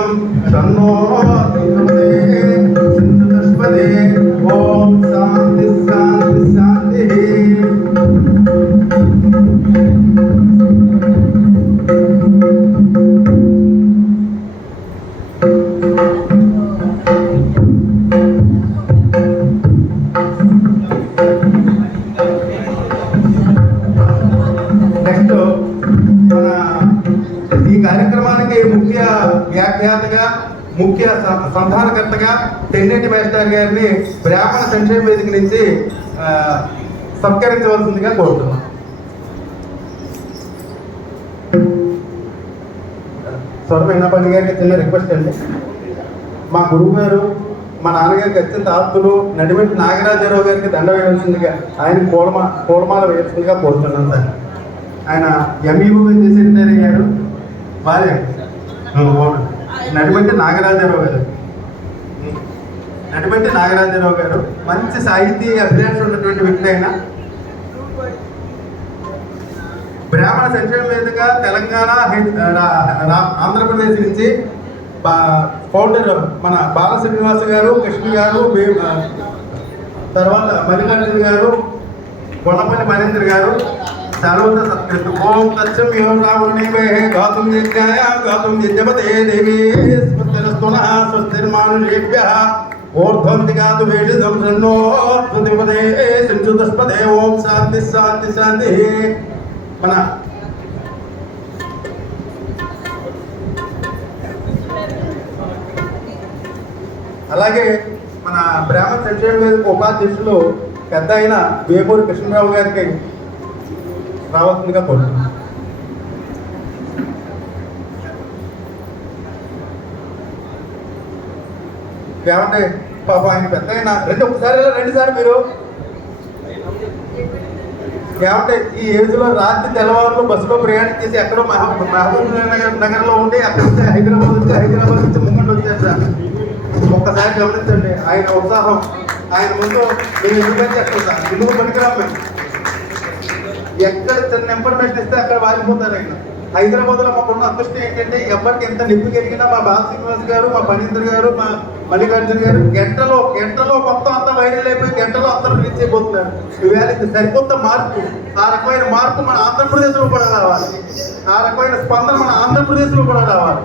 वीर्यं तन्नो सिंधुष्पदे ओम शांति शांति शांति। నెక్స్ట్ మన ఈ కార్యక్రమానికి ముఖ్య వ్యాఖ్యాతగా ముఖ్య సంధానకర్తగా తెన్నేటి మేస్టర్ గారిని బ్రాహ్మణ సంక్షేమ వేదిక నుంచి సత్కరించవలసిందిగా కోరుతున్నాం. స్వర్ణపల్లి గారికి చిన్న రిక్వెస్ట్ అండి. మా గురువు గారు మా నాన్నగారికి అత్యంత ఆప్తులు నడిమిటి నాగరాజరావు గారికి దండ వేయవలసిందిగా ఆయన పూలమాల వేయాల్సిందిగా కోరుతున్నాను సార్. ఆయన ఎంఈఓగా చేసి రిటైర్ అయ్యారు. వారే నడిమిటి నాగరాజరావు గారు మంచి సాహితీ అభిలాష ఉన్నటువంటి వ్యక్తి. అయినా బ్రాహ్మణ సంక్షేమ వేదిక తెలంగాణ ఆంధ్రప్రదేశ్ నుంచి ఫౌండర్ మన బాల శ్రీనివాస గారు, కృష్ణ గారు, తర్వాత మల్లికార్జున గారు, కొండపల్లి మహేంద్ర గారు సర్వత సత్కృతం. ఓం తత్సం యోం రావణే గాతుం యజ్ఞాయ గాతుం యజ్ఞపతే దేవీ స్వస్తిరస్తునః స్వస్తిర్మానుషేభ్యః ఊర్ధ్వం దిగాతు వేషిదం సన్నో స్వతిపదే సించుతస్పదే ఓం శాంతి శాంతి శాంతి. మన అలాగే మన బ్రాహ్మణ సంక్షేమ వేదిక ఉపాధ్యక్షులు పెద్ద అయిన వేమూరి కృష్ణరావు గారికి రావాల్సిందిగా కోరుతున్నాను. ఏమంటే పాప ఆయన పెద్ద అయినా ఒకసారి మీరు ఏమంటే ఈ ఏజ్లో రాత్రి తెల్లవారులు బస్సులో ప్రయాణం చేసి ఎక్కడో మహబూబ్ నగర్లో ఉండి అక్కడ నుంచి హైదరాబాద్ నుంచి ముంగండి వచ్చారు సార్. ఒక్కసారి గమనించండి ఆయన ఉత్సాహం. ఆయన ముందు నేను ఎందుకంటే ఎక్కడ సార్ ఎందుకు పనికిరాం మేము. ఎక్కడ చిన్న ఇన్ఫర్మేషన్ ఇస్తే అక్కడ వారిపోతారు. ఆయన హైదరాబాద్లో మాకున్న అదృష్టం ఏంటంటే ఎవరికి ఎంత నిప్పు కలిగినా మా బాల శ్రీనివాస్ గారు, మా ఫణీంద్ర గారు, మా మల్లికార్జున గారు గంటలో మొత్తం అంతా వైరల్ అయిపోయి గంటలో అందరూ రీచ్ అయిపోతున్నారు. ఈవేళ ఇది సరికొత్త మార్పు. ఆ రకమైన మార్పు మన ఆంధ్రప్రదేశ్లో కూడా రావాలి. ఆ రకమైన స్పందన మన ఆంధ్రప్రదేశ్లో కూడా రావాలి.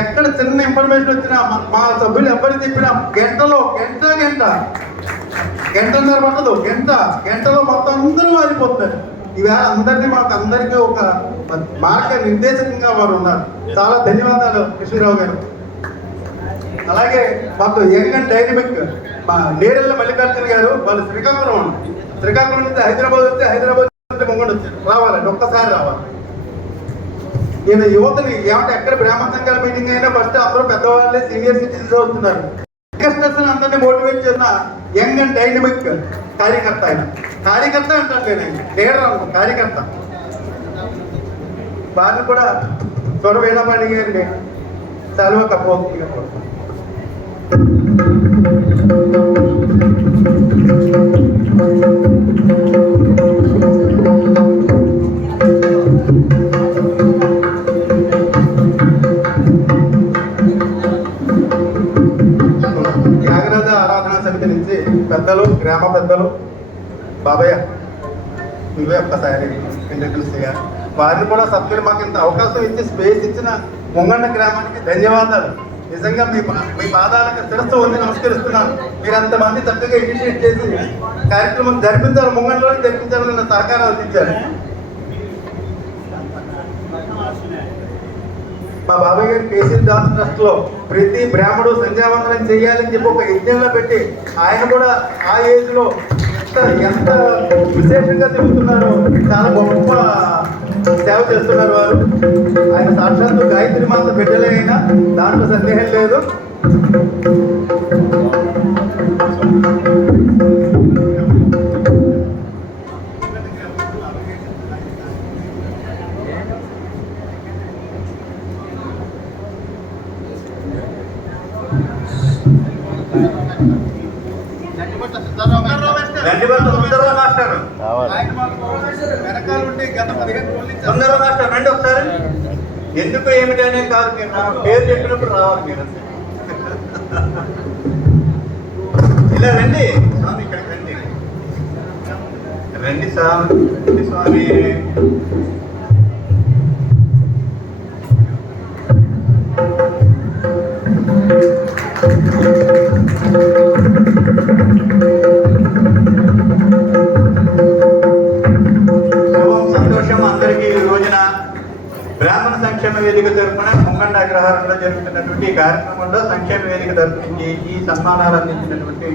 ఎక్కడ చిన్న ఇన్ఫర్మేషన్ వచ్చినా మా సభ్యులు ఎవరికి చెప్పినా గంటన్నర పట్టదు, గంటలో మొత్తం అందరూ మారిపోతున్నారు. ఈవేళ అందరికీ ఒక మార్గ నిర్దేశకంగా వారు ఉన్నారు. చాలా ధన్యవాదాలు కృష్ణరావు గారు. అలాగే మాకు యంగ్ అండ్ డైనమిక్ మా నేరెళ్ళ మల్లికార్జున గారు, వాళ్ళు శ్రీకాకుళం నుంచి హైదరాబాద్ నుంచి ముంగండి వచ్చారు. రావాలండి, ఒక్కసారి రావాలి. ఈయన యువతని ఏమంటే ఎక్కడ బ్రాహ్మణ సంఘాల మీటింగ్ అయినా ఫస్ట్ అందరూ పెద్దవాళ్ళే సీనియర్ సిటిజన్స్ అవుతున్నారు. యంగస్టర్స్ అందరినీ మోటివేట్ చేసిన యంగ్ అండ్ డైనమిక్ కార్యకర్త. ఆయన కార్యకర్త అంటాను నేను, లీడర్ అనుకో, కార్యకర్త. వారిని కూడా స్వరవేణపాణి గారిని సెలవు కప్పవుతుందిగా కోరుతాను. త్యాగరాజ ఆరాధనా సమితి నుంచి పెద్దలు, గ్రామ పెద్దలు, బాబయ్య నువ్వే ఒక్కసారి ఇంట్రడ్యూస్గా వారిని కూడా సభ్యులు మాకు ఇంత అవకాశం ఇచ్చి స్పేస్ ఇచ్చిన ముంగండ గ్రామానికి ధన్యవాదాలు. నిజంగా మీ పాదాలకు శిరస్సు ఉంది నమస్కరిస్తున్నాను. మీరు అంతమంది చక్కగా ఇనిషియేట్ చేసి కార్యక్రమం జరిపించాలి, ముంగండలోనే జరిపించాలని నా సహకారం అందించారు. మా బాబాయ్ గారు కేసీ దాస్ ట్రస్ట్లో ప్రతి బ్రాహ్మడు సంధ్యావందనం చేయాలని చెప్పి ఒక యజ్ఞంలో పెట్టి ఆయన కూడా ఆ ఏజ్లో ఎంత విశేషంగా తిరుగుతున్నారో, చాలా గొప్ప సేవ చేస్తున్నారు వారు. ఆయన సాక్షాత్తు గాయత్రి మాత బిడ్డలే అయినా దాంట్లో సందేహం లేదు. వెనకాల ఉండి గత 15 రోజుల నుంచి రండి ఒకసారి. ఎందుకు ఏమిటనే కాదు, మీరు నా పేరు చెప్పినప్పుడు రావాలి మీరు. ఇలా రండి స్వామి, ఇక్కడికి రండి. రండి స్వామి. సంతోషం అందరికీ. ఈ రోజున బ్రాహ్మణ సంక్షేమ వేదిక తరఫున ముంగండ అగ్రహారంలో జరుగుతున్నటువంటి ఈ కార్యక్రమంలో సంక్షేమ వేదిక తరఫు నుంచి ఈ సన్మానాలు అందించినటువంటి